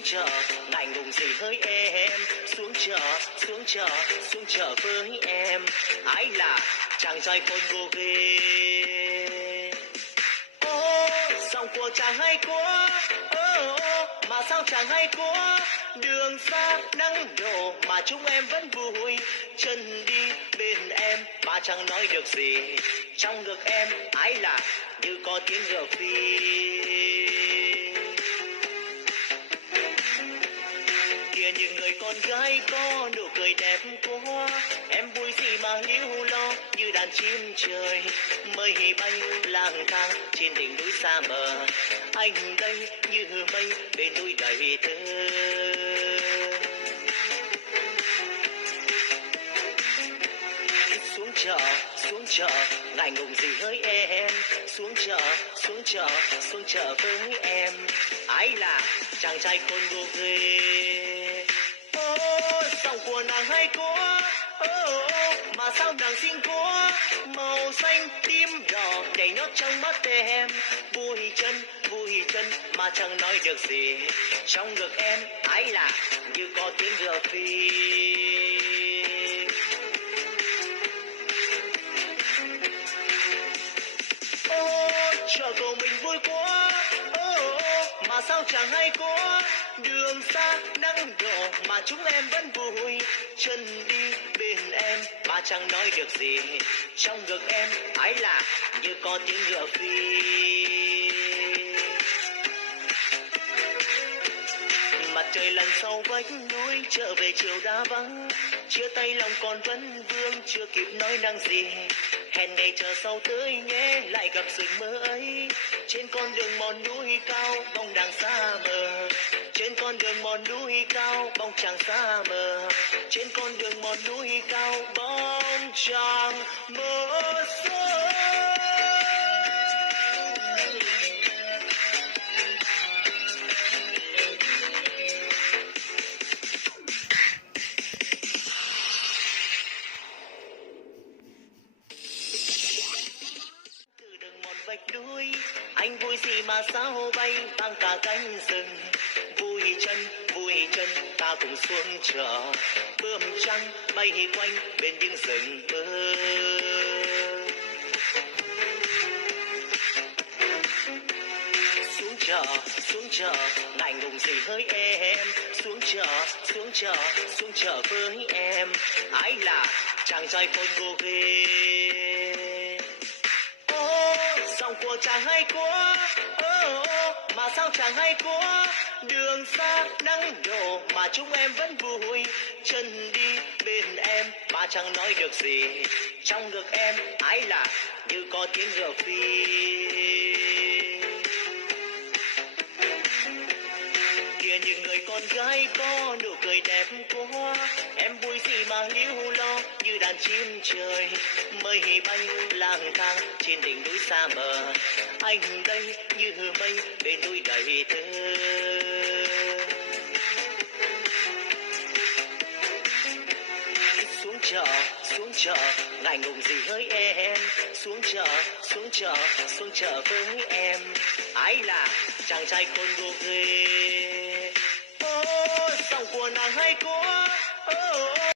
xuống chợ ngại ngùng gì hỡi em, xuống chợ xuống chợ xuống chợ với em. Ái là chàng trai khôn ngô ghê. Ô giọng của chàng hay quá, ô mà sao chàng hay quá. Đường xa nắng đổ mà chúng em vẫn vui chân đi bên em mà chẳng nói được gì. Trong ngực em ái là như có tiếng ngựa phi. Kìa những người con gái có nụ cười đẹp quá, em vui gì mà líu lo như đàn chim trời. Mây bay lang thang trên đỉnh núi xa mờ, anh đây như mây bên núi đầy thơ. Xuống chợ ngại ngùng gì hỡi em, xuống chợ xuống chợ xuống chợ với em. Ái là chàng trai khôn ngô ghê. Ô giọng của nàng hay quá, ô mà sao nàng xinh quá. Màu xanh tím đỏ nhảy nhót trong mắt em, vui chân mà chẳng nói được gì. Trong ngực em ái là như có tiếng ngựa phi. Chợ của mình vui quá, mà sao chẳng hay quá. Đường xa nắng đổ mà chúng em vẫn vui chân đi bên em mà chẳng nói được gì. Trong ngực em ái là như có tiếng ngựa phi. Mặt trời lần sau vách núi trở về chiều đã vắng, chia tay lòng còn vẫn vương chưa kịp nói năng gì. Hẹn ngày chờ sau tới nhé lại gặp rừng mơ ấy. Trên con đường mòn núi cao bóng đằng xa mờ, trên con đường mòn núi cao bóng chàng xa mờ, trên con đường mòn núi cao bóng chàng mơ xa. Vạch đuôi anh vui gì mà sao bay vang cả cánh rừng. Vui chân ta cùng xuống chợ, bướm trắng bay quanh bên những rừng mơ. Xuống chợ ngại ngùng gì hỡi em, xuống chợ với em. Ái là chàng trai khôn ngô ghê. Giọng của chàng hay quá, mà sao chàng hay quá. Đường xa nắng đổ mà chúng em vẫn vui chân đi bên em mà chẳng nói được gì. Trong ngực em ái là như có tiếng ngựa phi. Kìa những người con gái có nụ cười đẹp quá, em vui gì mà líu lo như đàn chim trời. Mây bay lang thang trên đỉnh núi xa mờ, anh đây như mây bên núi đầy thơ. Xuống chợ ngại ngùng gì hỡi em, xuống chợ với em. Ái là chàng trai khôn ngô ghê. Giọng của nàng hay quá,